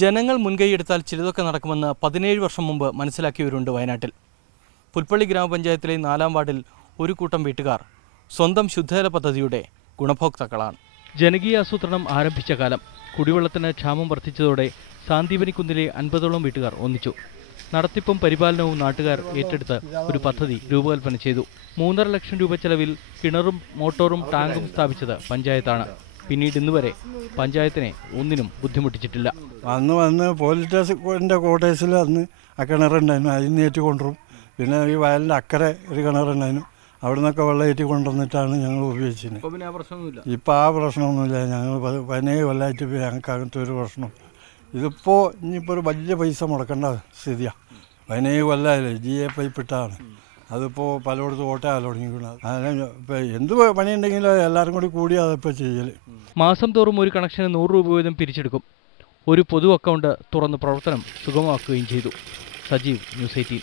ജനങ്ങൾ മുൻകൈയെടുത്താൽ ചിലതൊക്കെ നടക്കുമെന്ന് 17 വർഷം മുമ്പ് മനസ്സിലാക്കിയവരുണ്ട് വയനാട്ടിൽ. പുൽപ്പള്ളി ഗ്രാമപഞ്ചായത്തിലെ 4-ാം വാർഡിൽ ഒരു കൂട്ടം വീട്ടുകാർ സ്വന്തം ശുദ്ധജല പദ്ധതിയുടെ ഗുണഭോക്താക്കളാണ്. ജനകീയ ആസൂത്രണം ആരംഭിച്ച കാലം കുടിവെള്ളത്തിന് ക്ഷാമം വർദ്ധിച്ചതോടെ സാന്ദീപനിക്കുന്നിലെ 50ഓളം വീട്ടുകാർ ഒന്നിച്ചു. നടത്തിപ്പും പരിപാലനവും നാട്ടുകാർ ഏറ്റെടുത്ത് ഒരു പദ്ധതി രൂപകൽപ്പന ചെയ്തു. 3.5 ലക്ഷം രൂപ ചെലവിൽ കിണറും മോട്ടോറും ടാങ്കും സ്ഥാപിച്ചത് പഞ്ചായത്താണ്. പിന്നീട് ഇന്നുവരെ പഞ്ചായത്തിനെ ഒന്നിനും ബുദ്ധിമുട്ടിച്ചിട്ടില്ല. അന്ന് പോലീസിൻ്റെ ക്വാർട്ടേഴ്സിൽ അന്ന് ആ കിണറുണ്ടായിരുന്നു, അതിന് ഏറ്റി കൊണ്ടുവരും. പിന്നെ ഈ വയലിൻ്റെ അക്കരെ ഒരു കിണറുണ്ടായിരുന്നു, അവിടെ നിന്നൊക്കെ വെള്ളം ഏറ്റി കൊണ്ടുവന്നിട്ടാണ് ഞങ്ങൾ ഉപയോഗിച്ചത്. ഇപ്പോൾ ആ പ്രശ്നമൊന്നുമില്ല. ഞങ്ങൾ 17 കൊല്ലമായിട്ട് ഞങ്ങൾക്ക് അങ്ങനത്തെ ഒരു പ്രശ്നം. ഇതിപ്പോൾ ഇനിയിപ്പോൾ ഒരു വലിയ പൈസ മുടക്കേണ്ട സ്ഥിതിയാണ്. 17 കൊല്ലമായില്ലേ GA പൈപ്പ് ഇട്ടാണ്. അതിപ്പോൾ പലയിടത്തും ഓട്ടയാൽ തുടങ്ങിക്കുന്നത്. അതിന് ഇപ്പോൾ എന്ത് പണിയുണ്ടെങ്കിലും എല്ലാവരും കൂടി അതിപ്പോൾ ചെയ്യൽ. മാസം തോറും ഒരു കണക്ഷന് 100 രൂപ വീതം പിരിച്ചെടുക്കും. ഒരു പൊതു അക്കൗണ്ട് തുറന്ന് പ്രവർത്തനം സുഗമമാക്കുകയും ചെയ്തു. സജീവ്, ന്യൂസ് 18.